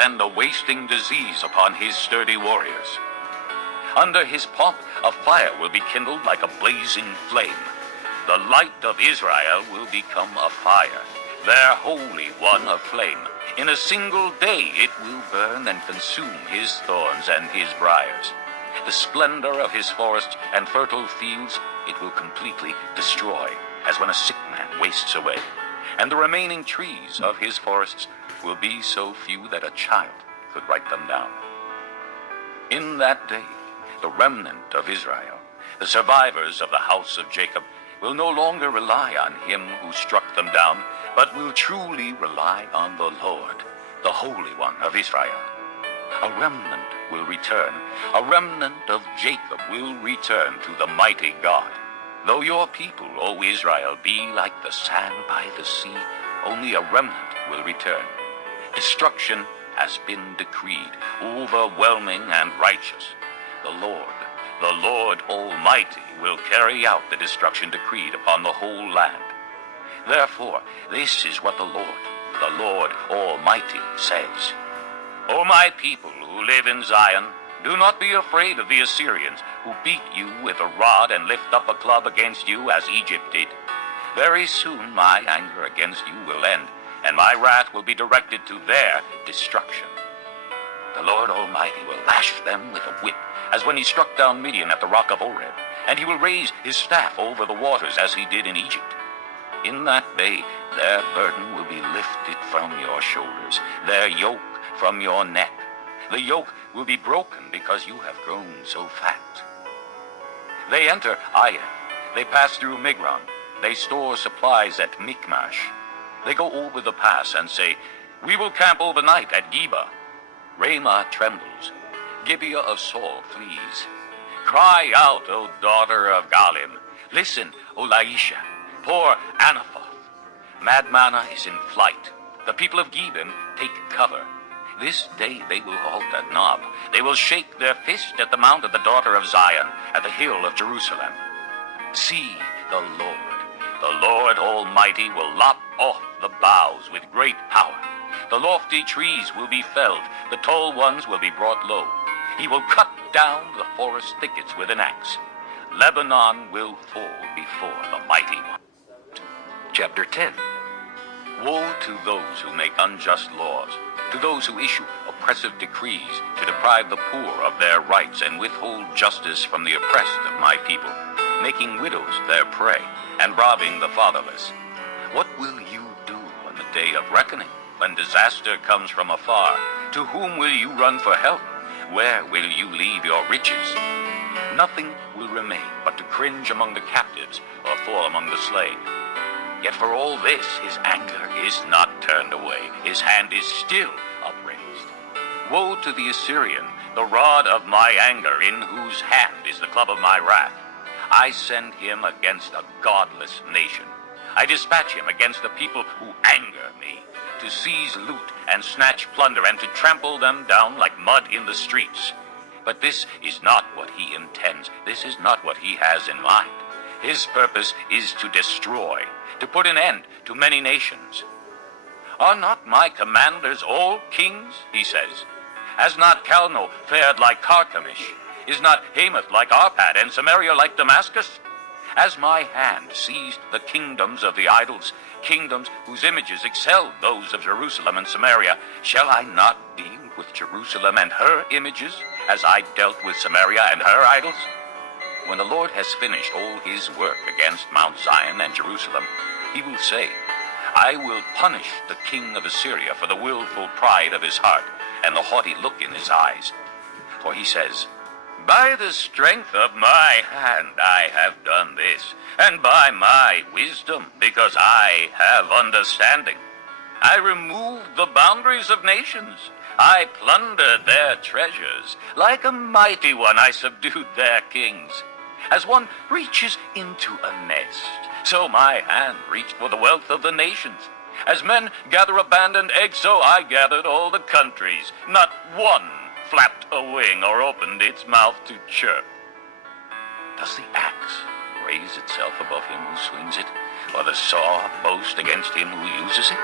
send a wasting disease upon his sturdy warriors. Under his pomp, a fire will be kindled like a blazing flame. The light of Israel will become a fire, their Holy One a flame. In a single day it will burn and consume his thorns and his briars. The splendor of his forests and fertile fields it will completely destroy, as when a sick man wastes away. And the remaining trees of his forests will be so few that a child could write them down. In that day, the remnant of Israel, the survivors of the house of Jacob, will no longer rely on him who struck them down, but will truly rely on the Lord, the Holy One of Israel. A remnant will return. A remnant of Jacob will return to the mighty God. Though your people, O Israel, be like the sand by the sea, only a remnant will return. Destruction has been decreed, overwhelming and righteous. The Lord Almighty, will carry out the destruction decreed upon the whole land. Therefore, this is what the Lord Almighty says. O my people who live in Zion, do not be afraid of the Assyrians, who beat you with a rod and lift up a club against you as Egypt did. Very soon my anger against you will end, and my wrath will be directed to their destruction. The Lord Almighty will lash them with a whip, as when he struck down Midian at the rock of Oreb, and he will raise his staff over the waters as he did in Egypt. In that day their burden will be lifted from your shoulders, their yoke from your neck. The yoke will be broken because you have grown so fat. They enter Ai, they pass through Migron, they store supplies at Michmash. They go over the pass and say, we will camp overnight at Geba. Ramah trembles, Gibeah of Saul flees. Cry out, O daughter of Galim. Listen, O Laisha, poor Anathoth. Madmanah is in flight. The people of Gebim take cover. This day they will halt at Nob. They will shake their fist at the mount of the daughter of Zion, at the hill of Jerusalem. See, the Lord Almighty will lop off the boughs with great power. The lofty trees will be felled, the tall ones will be brought low. He will cut down the forest thickets with an axe. Lebanon will fall before the mighty one. Chapter 10. Woe to those who make unjust laws, to those who issue oppressive decrees to deprive the poor of their rights and withhold justice from the oppressed of my people, making widows their prey and robbing the fatherless. What will you do on the day of reckoning, when disaster comes from afar? To whom will you run for help? Where will you leave your riches? Nothing will remain but to cringe among the captives or fall among the slain. Yet for all this his anger is not turned away, his hand is still upraised. Woe to the Assyrian, the rod of my anger, in whose hand is the club of my wrath. I send him against a godless nation. I dispatch him against the people who anger me, to seize loot and snatch plunder and to trample them down like mud in the streets. But this is not what he intends. This is not what he has in mind. His purpose is to destroy, to put an end to many nations. Are not my commanders all kings, he says? Has not Calno fared like Carchemish? Is not Hamath like Arpad, and Samaria like Damascus? Has my hand seized the kingdoms of the idols, kingdoms whose images excelled those of Jerusalem and Samaria? Shall I not deal with Jerusalem and her images, as I dealt with Samaria and her idols? When the Lord has finished all his work against Mount Zion and Jerusalem, he will say, I will punish the king of Assyria for the willful pride of his heart and the haughty look in his eyes. For he says, by the strength of my hand I have done this, and by my wisdom, because I have understanding. I removed the boundaries of nations. I plundered their treasures. Like a mighty one I subdued their kings. As one reaches into a nest, so my hand reached for the wealth of the nations. As men gather abandoned eggs, so I gathered all the countries. Not one flapped a wing or opened its mouth to chirp. Does the axe raise itself above him who swings it, or the saw boast against him who uses it?